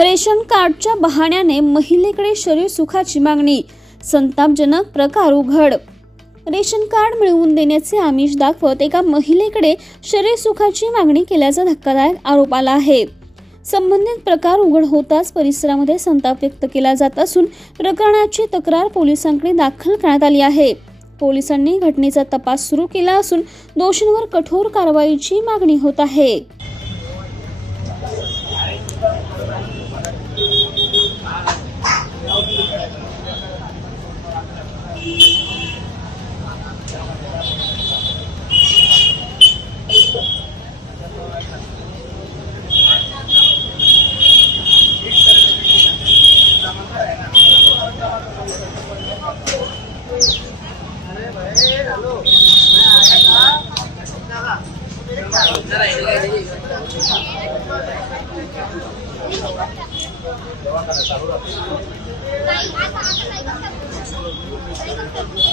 Ration कार्डच्या बहाण्याने महिलेकडे शरीर सुखाची मागणी, संतापजनक प्रकार उघड। रेशन कार्ड मिळवून देण्याचे आमिष दाखवत एका महिलेकडे शरीर सुखाची मागणी केल्याचा धक्कादायक आरोप आला आहे। संबंधित प्रकार उघड होताच परिसरामध्ये संताप व्यक्त केला जात असून प्रकरणाची तक्रार पोलिसांकडे दाखल करण्यात आली आहे। पोलिसांनी घटनेचा तपास सुरू केला असून दोषींवर कठोर कारवाईची मागणी होत आहे। नहीं